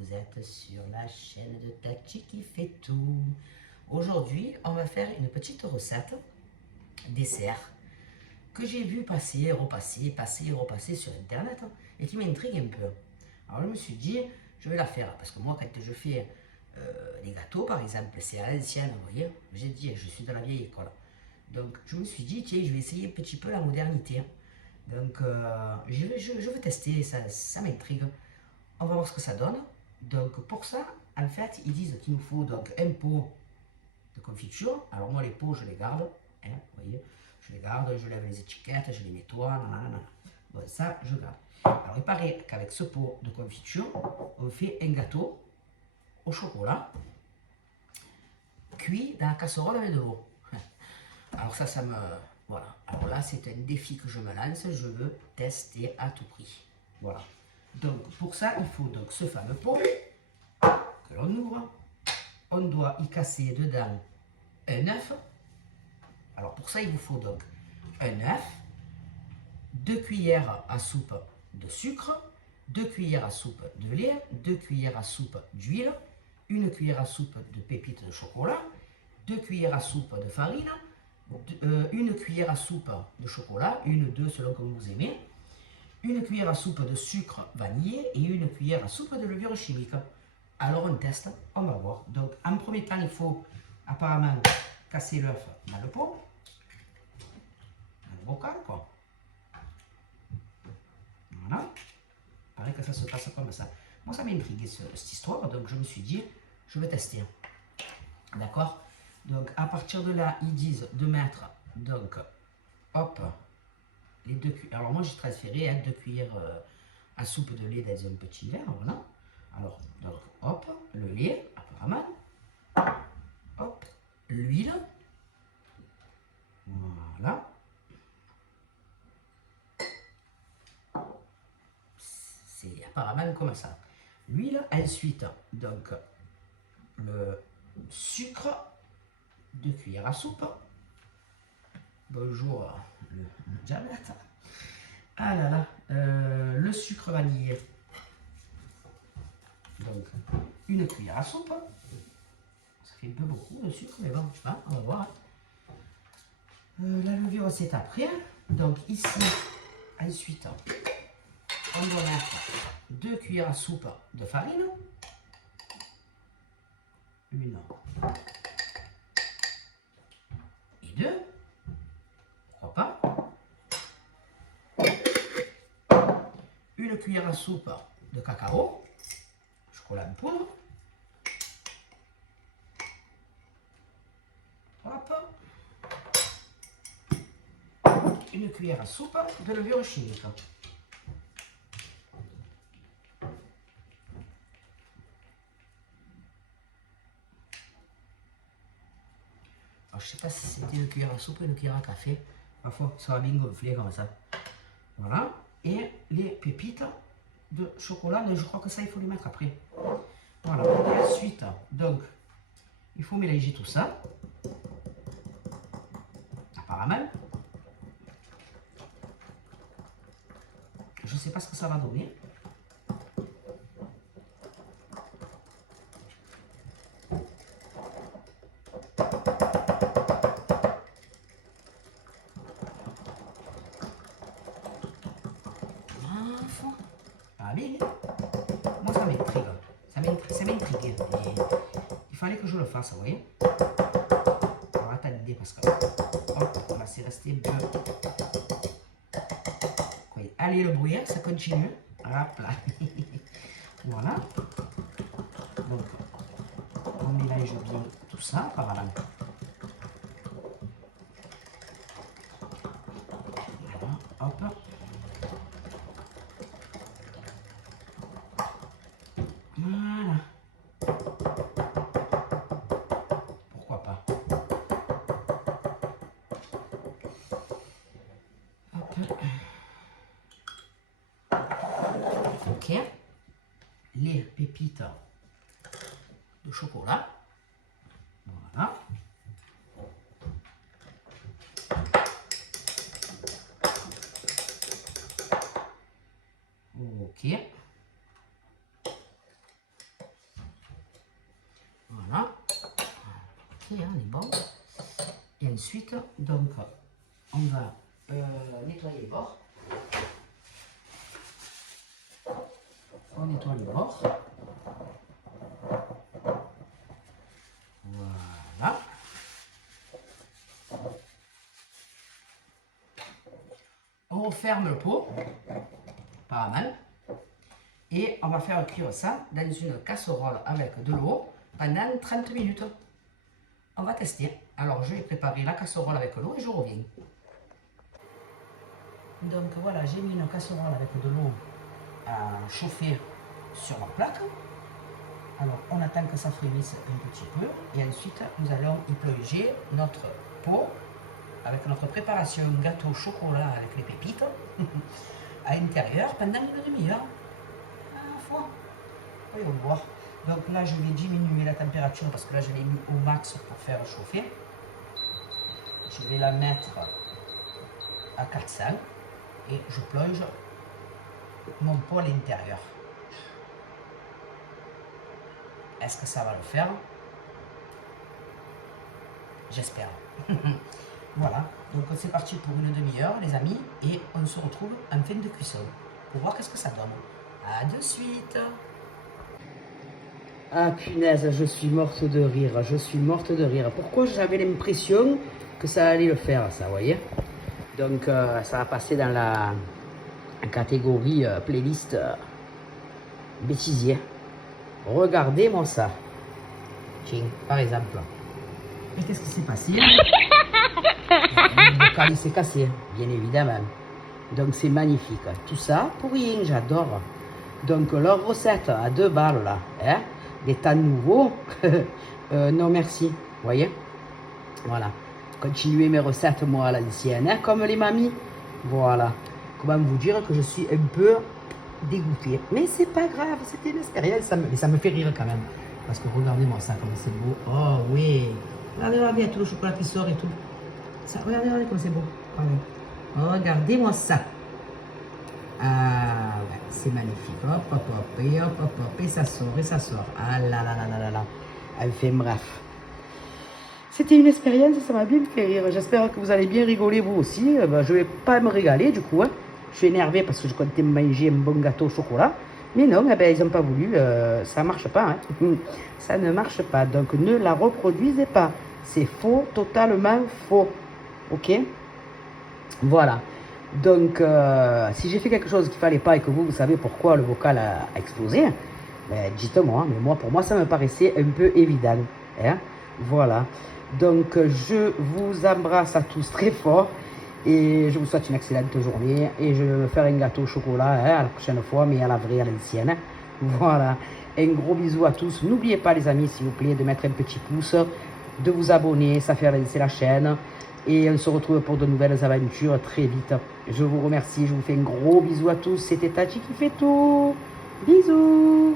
vous êtes sur la chaîne de Tachi qui fait tout. Aujourd'hui, on va faire une petite recette dessert que j'ai vu passer, repasser sur internet et qui m'intrigue un peu. Alors je me suis dit, je vais la faire parce que moi quand je fais des gâteaux par exemple, c'est à l'ancienne, vous voyez, j'ai dit je suis de la vieille école. Donc je me suis dit, tiens, je vais essayer un petit peu la modernité. Donc je veux tester, ça m'intrigue. On va voir ce que ça donne. Donc pour ça, en fait, ils disent qu'il nous faut donc un pot de confiture. Alors moi les pots, je les garde, hein, vous voyez, je les garde, je lève les étiquettes, je les nettoie, nanana. Bon, ça, je garde. Alors il paraît qu'avec ce pot de confiture, on fait un gâteau au chocolat cuit dans la casserole avec de l'eau. Alors ça me... Voilà. Alors là, c'est un défi que je me lance, je veux tester à tout prix. Voilà. Donc pour ça, il faut donc ce fameux pot que l'on ouvre. On doit y casser dedans un œuf. Alors pour ça, il vous faut donc un œuf, 2 cuillères à soupe de sucre, 2 cuillères à soupe de lait, 2 cuillères à soupe d'huile, 1 cuillère à soupe de pépites de chocolat, 2 cuillères à soupe de farine, 1 cuillère à soupe de chocolat, 1, 2 selon comme vous aimez, 1 cuillère à soupe de sucre vanillé et 1 cuillère à soupe de levure chimique. Alors on teste, on va voir. Donc en premier temps, il faut apparemment casser l'œuf dans le pot, dans le bocal quoi. Voilà. Il paraît que ça se passe comme ça. Moi ça m'a intrigué cette histoire, donc je me suis dit, je vais tester. D'accord? Donc à partir de là, ils disent de mettre, donc, hop, les 2 cuillères. Alors moi j'ai transféré 2 cuillères à soupe de lait dans un petit verre, voilà. Alors, donc, hop, le lait, apparemment. Hop, l'huile. Voilà. C'est apparemment comme ça. L'huile, ensuite, donc, le sucre, 2 cuillères à soupe. Bonjour, le diabète. Ah là là, le sucre vanillé. Donc, 1 cuillère à soupe. Ça fait un peu beaucoup de sucre, mais bon, je sais pas, on va voir. La levure, c'est après. Donc ici, ensuite, on doit mettre 2 cuillères à soupe de farine. 1 et 2. Pourquoi pas. 1 cuillère à soupe de cacao, chocolat en poudre. Hop. 1 cuillère à soupe de levure chimique. Alors, je ne sais pas si c'était 1 cuillère à soupe ou 1 cuillère à café. Parfois, ça va bien gonfler comme ça. Voilà. Et les pépites de chocolat, mais je crois que ça, il faut les mettre après. Voilà. Et ensuite, donc, il faut mélanger tout ça. Apparemment. Je ne sais pas ce que ça va donner. Ah bien, moi ça m'intrigue. Ça m'intrigue. Il fallait que je le fasse, vous voyez. Alors attendez, parce que hop, là c'est resté un peu. Allez, le brouillard, ça continue. Hop là. Voilà. Donc, on mélange bien tout ça par là. Voilà, hop. Voilà. Pourquoi pas. Hop. Ok. Les pépites de chocolat. Voilà. Ok. ensuite, donc, on va nettoyer les bords. On nettoie les bords. Voilà. On referme le pot, pas mal. Et on va faire cuire ça dans une casserole avec de l'eau pendant 30 minutes. On va tester. Alors je vais préparer la casserole avec l'eau et je reviens. Donc voilà, j'ai mis une casserole avec de l'eau à chauffer sur la plaque. Alors on attend que ça frémisse un petit peu et ensuite nous allons y plonger notre pot avec notre préparation gâteau au chocolat avec les pépites à l'intérieur pendant une demi-heure. Voyons voir. Donc là je vais diminuer la température parce que là je l'ai mis au max pour faire chauffer. Je vais la mettre à 400 et je plonge mon pot à l'intérieur. Est-ce que ça va le faire? J'espère. Voilà, donc c'est parti pour une demi-heure les amis et on se retrouve en fin de cuisson pour voir qu'est-ce que ça donne. A de suite. Ah punaise, je suis morte de rire, je suis morte de rire. Pourquoi j'avais l'impression que ça allait le faire, ça, vous voyez? Donc ça va passer dans la catégorie playlist bêtisier. Regardez-moi ça. Tiens, par exemple. Et qu'est-ce qui s'est passé? Le bocal il s'est cassé, bien évidemment. Donc c'est magnifique. Tout ça pour rien, j'adore. Donc leur recette à 2 balles là, hein, des temps nouveaux, non merci, vous voyez. Voilà, continuez mes recettes moi à l'ancienne, hein, comme les mamies. Voilà, comment vous dire que je suis un peu dégoûtée. Mais c'est pas grave, c'était une expérience, ça me fait rire quand même. Parce que regardez-moi ça, comme c'est beau. Oh oui, regardez-moi bien tout le chocolat qui sort et tout. Ça, regardez comme c'est beau. Regardez-moi ça. Ah ouais, c'est magnifique. Hop, hop, hop, et hop, hop, hop, et ça sort, et ça sort. Ah là là là là là là. Enfin bref. C'était une expérience, ça m'a bien fait rire. J'espère que vous allez bien rigoler vous aussi. Je vais pas me régaler du coup. Hein. Je suis énervé parce que je comptais manger un bon gâteau au chocolat. Mais non, ils n'ont pas voulu. Ça marche pas. Hein. Ça ne marche pas. Donc ne la reproduisez pas. C'est faux, totalement faux. Ok? Voilà. Donc, si j'ai fait quelque chose qu'il ne fallait pas et que vous savez pourquoi le bocal a explosé, dites-moi. Mais moi, pour moi, ça me paraissait un peu évident. Hein? Voilà. Donc, je vous embrasse à tous très fort et je vous souhaite une excellente journée. Et je vais me faire un gâteau au chocolat hein, à la prochaine fois, mais à la vraie, à l'ancienne. Voilà. Un gros bisou à tous. N'oubliez pas, les amis, s'il vous plaît, de mettre un petit pouce, de vous abonner, ça fait avancer la chaîne. Et on se retrouve pour de nouvelles aventures très vite. Je vous remercie, je vous fais un gros bisou à tous. C'était Tati qui fait tout. Bisous.